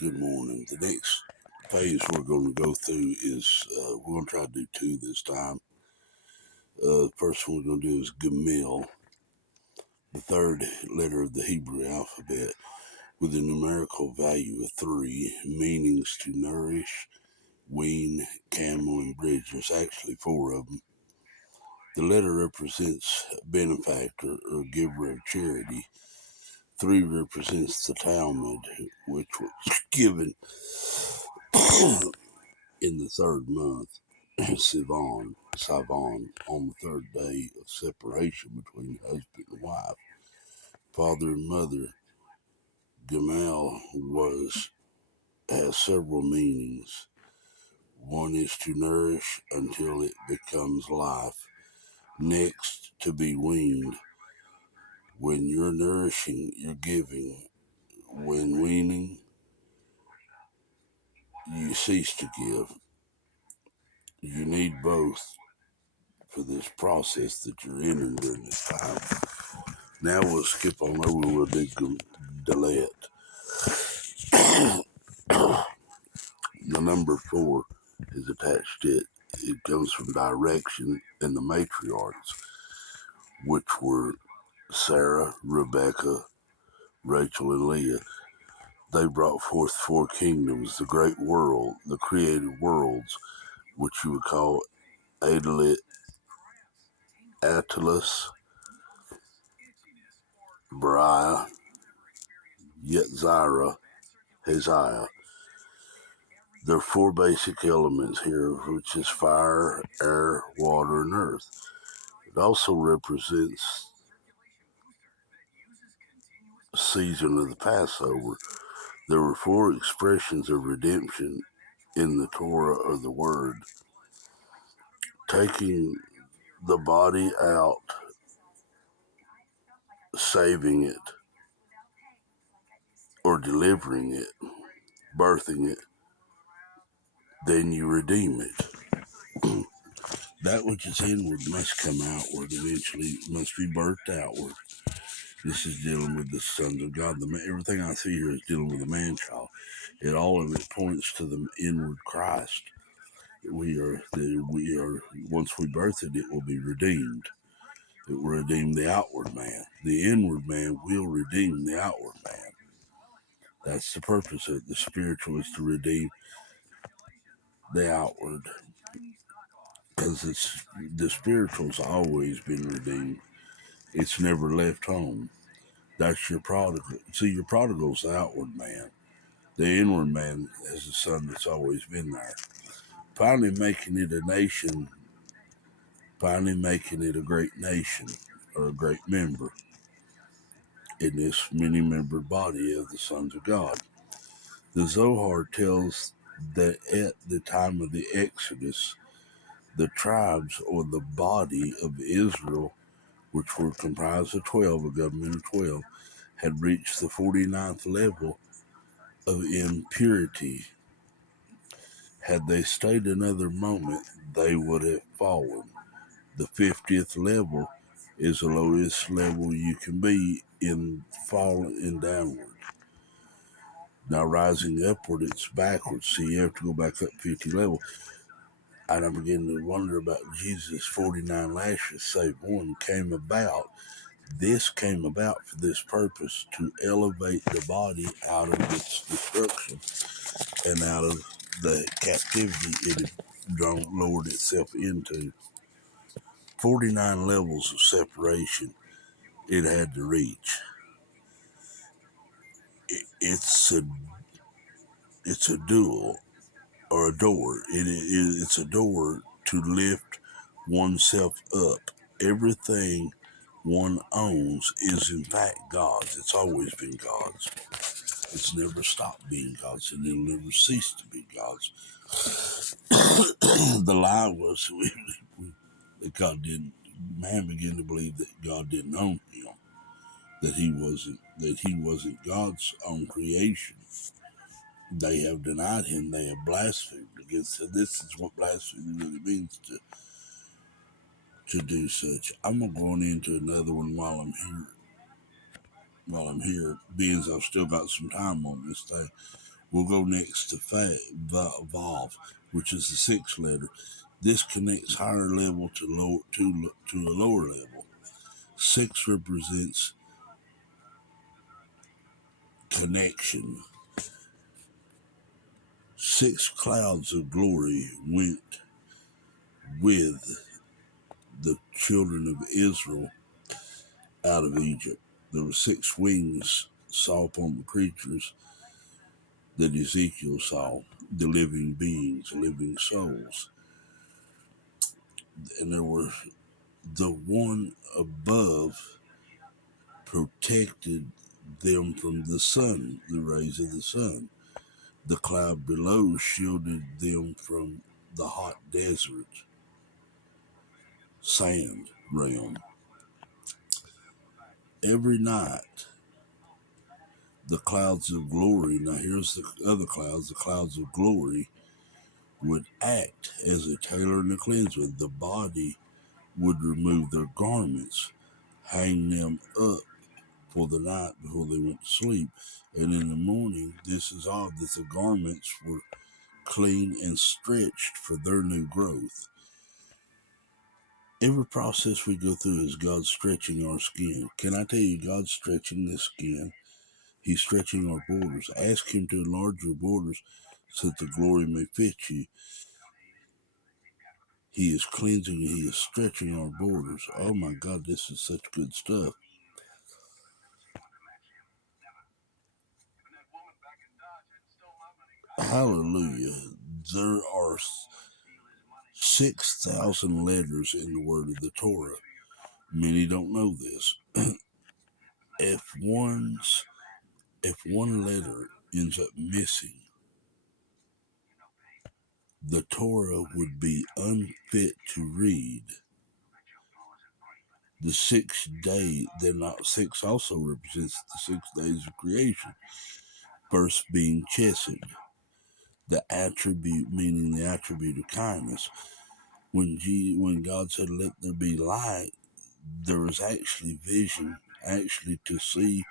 Good morning. The next phase we're going to go through is we're going to try to do two this time. The first one we're going to do is Gamil, the third letter of the Hebrew alphabet, with a numerical value of 3, meanings to nourish, wean, camel, and bridge. There's actually 4 of them. The letter represents benefactor or giver of charity. 3 represents the Talmud, which was given in the third month, Sivan, on the third day of separation between husband and wife. Father and mother, Gamal has several meanings. One is to nourish until it becomes life. Next, to be weaned. When you're nourishing, you're giving. When weaning, you cease to give. You need both for this process that you're in during this time. Now we'll skip on over with a big delete. The number 4 is attached to it. It comes from direction and the matriarchs, which were Sarah, Rebecca, Rachel, and Leah. They brought forth 4 kingdoms, the great world, the created worlds, which you would call Adelit, Attalus, Beriah, Yetzirah, Haziah. There are 4 basic elements here, which is fire, air, water, and earth. It also represents the season of the Passover. There were 4 expressions of redemption in the Torah or the Word. Taking the body out, saving it, or delivering it, birthing it, then you redeem it. That which is inward must come outward, eventually must be birthed outward. This is dealing with the sons of God. Everything I see here is dealing with the man-child. All of it points to the inward Christ. We are, once we birth it, it will be redeemed. It will redeem the outward man. The inward man will redeem the outward man. That's the purpose of it. The spiritual is to redeem the outward. Because the spiritual's always been redeemed. It's never left home. That's your prodigal. See, your prodigal's the outward man. The inward man is the son that's always been there. Finally making it a nation, finally making it a great nation, or a great member in this many-membered body of the sons of God. The Zohar tells that at the time of the Exodus, the tribes or the body of Israel, which were comprised of 12, a government of 12, had reached the 49th level of impurity. Had they stayed another moment, they would have fallen. The 50th level is the lowest level you can be in falling and downward. Now rising upward, it's backwards, so you have to go back up 50 levels. And I begin to wonder about Jesus' 49 lashes, save one, came about. This came about for this purpose, to elevate the body out of its destruction and out of the captivity it had lowered itself into. 49 levels of separation it had to reach. It's a duel or a door. It's a door to lift oneself up. Everything one owns is in fact God's. It's always been God's. It's never stopped being God's, and it'll never cease to be God's. The lie was that God didn't. Man began to believe that God didn't own him, that he wasn't God's own creation. They have denied him. They have blasphemed against him. This is what blasphemy really means, to do such. I'm gonna go on into another one while I'm here. Being as I've still got some time on this thing. We'll go next to Vav, which is the sixth letter. This connects higher level to a lower level. 6 represents connection. 6 clouds of glory went with the children of Israel out of Egypt. There were 6 wings saw upon the creatures that Ezekiel saw, the living beings, living souls. And there were the one above protected them from the sun, the rays of the sun. The cloud below shielded them from the hot desert sand realm. Every night, the clouds of glory, now here's the other clouds, the clouds of glory, would act as a tailor and a cleanser. The body would remove their garments, hang them up for the night before they went to sleep. And in the morning, this is odd that the garments were clean and stretched for their new growth. Every process we go through is God stretching our skin. Can I tell you, God's stretching this skin? He's stretching our borders. Ask Him to enlarge your borders so that the glory may fit you. He is cleansing, He is stretching our borders. Oh my God, this is such good stuff. Hallelujah. There are 6,000 letters in the word of the Torah. Many don't know this. If one letter ends up missing, the Torah would be unfit to read. The 6th day, then not 6 also represents the 6 days of creation. First being chesed, the attribute meaning the attribute of kindness. When God said, "Let there be light," there was actually vision, actually to see,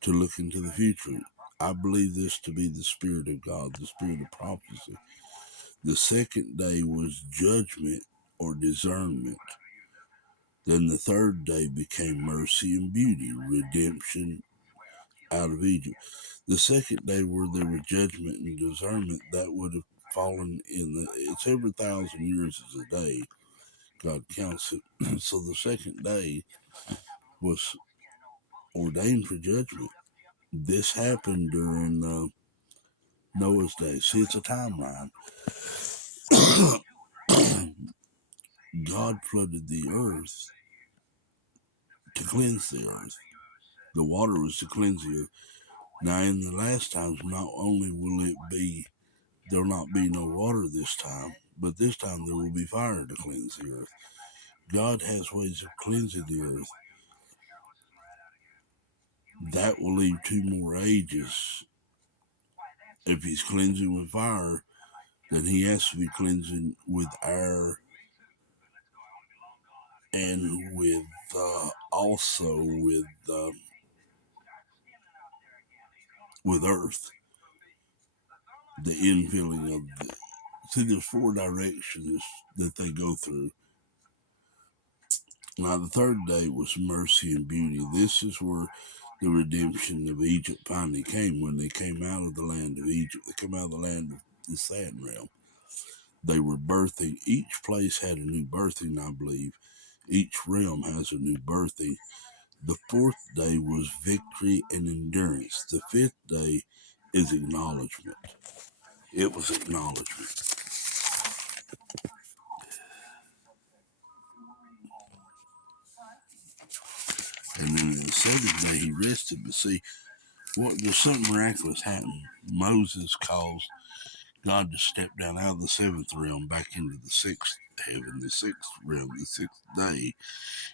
to look into the future. I believe this to be the Spirit of God, the Spirit of prophecy. The 2nd day was judgment or discernment. Then the 3rd day became mercy and beauty, redemption out of Egypt. The 2nd day where there was judgment and discernment, that would have fallen it's every 1,000 years is a day. God counts it. So the 2nd day was ordained for judgment. This happened during Noah's day. See, it's a timeline. God flooded the earth to cleanse the earth. The water was to cleanse the earth. Now, in the last times, not only will there'll not be no water this time, but this time there will be fire to cleanse the earth. God has ways of cleansing the earth. That will leave 2 more ages. If He's cleansing with fire, then He has to be cleansing with air and also with earth. The infilling of there's 4 directions that they go through. Now the 3rd day was mercy and beauty. This is where the redemption of Egypt finally came, when they came out of the land of Egypt. They came out of the land of the sand realm. They were birthing. Each place had a new birthing, I believe. Each realm has a new birthing. The 4th day was victory and endurance. The 5th day is acknowledgement. It was acknowledgement. And then the 7th day He rested. But see, there's something miraculous happened. Moses caused God to step down out of the 7th realm back into the 6th heaven, the 6th realm, the 6th day.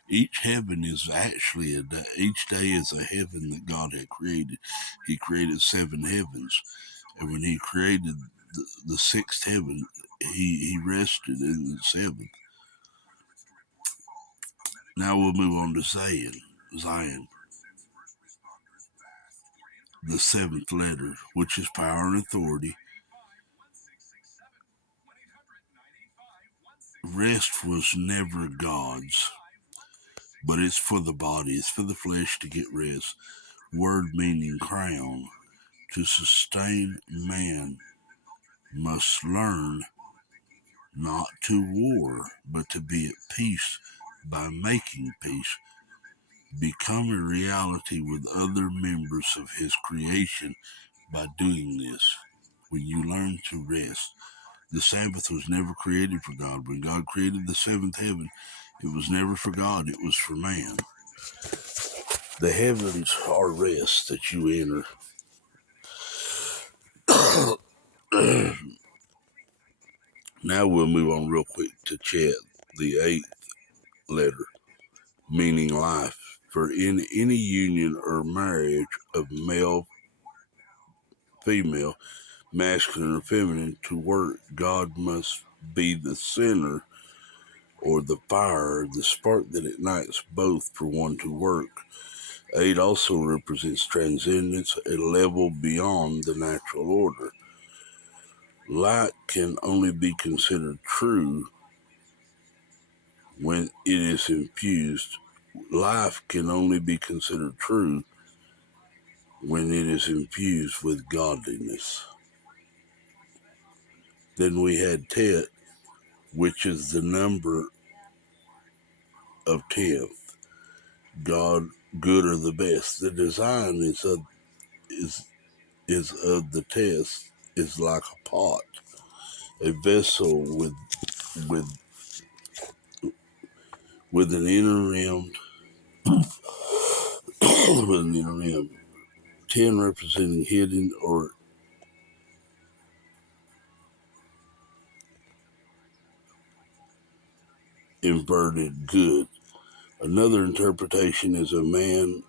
Each heaven is actually a day. Each day is a heaven that God had created. He created 7 heavens. And when He created the 6th heaven, he rested in the 7th. Now we'll move on to Zion. the seventh letter, which is power and authority. Rest was never God's, but it's for the body, it's for the flesh to get rest. Word meaning crown. To sustain man must learn not to war, but to be at peace by making peace. Become a reality with other members of his creation by doing this. When you learn to rest, the Sabbath was never created for God. When God created the seventh heaven, it was never for God, it was for man. The heavens are rest that you enter. Now we'll move on real quick to Chet, the eighth letter, meaning life. For in any union or marriage of male, female, masculine or feminine, to work, God must be the center or the fire, the spark that ignites both for one to work. 8 also represents transcendence, a level beyond the natural order. Light can only be considered true when it is infused. Life can only be considered true when it is infused with godliness. Then we had Tet, which is the number of 10th. God, good or the best. The design is of the test is like a pot, a vessel with with an inner rim, with an inner rim. 10 representing hidden or inverted good. Another interpretation is a man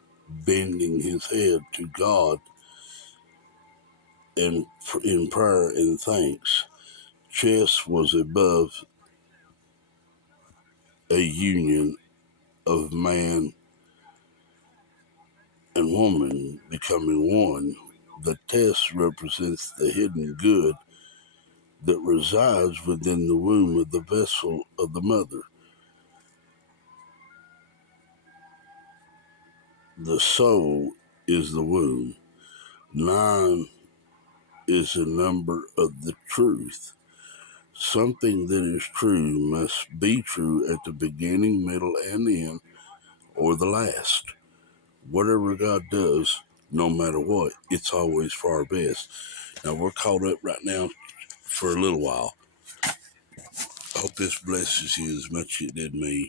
bending his head to God and in prayer and thanks. Chess was above a union of man and woman becoming one. The test represents the hidden good that resides within the womb of the vessel of the mother. The soul is the womb. 9 is a number of the truth. Something that is true must be true at the beginning, middle, and end, or the last. Whatever God does, no matter what, it's always for our best. Now, we're caught up right now for a little while. I hope this blesses you as much as it did me.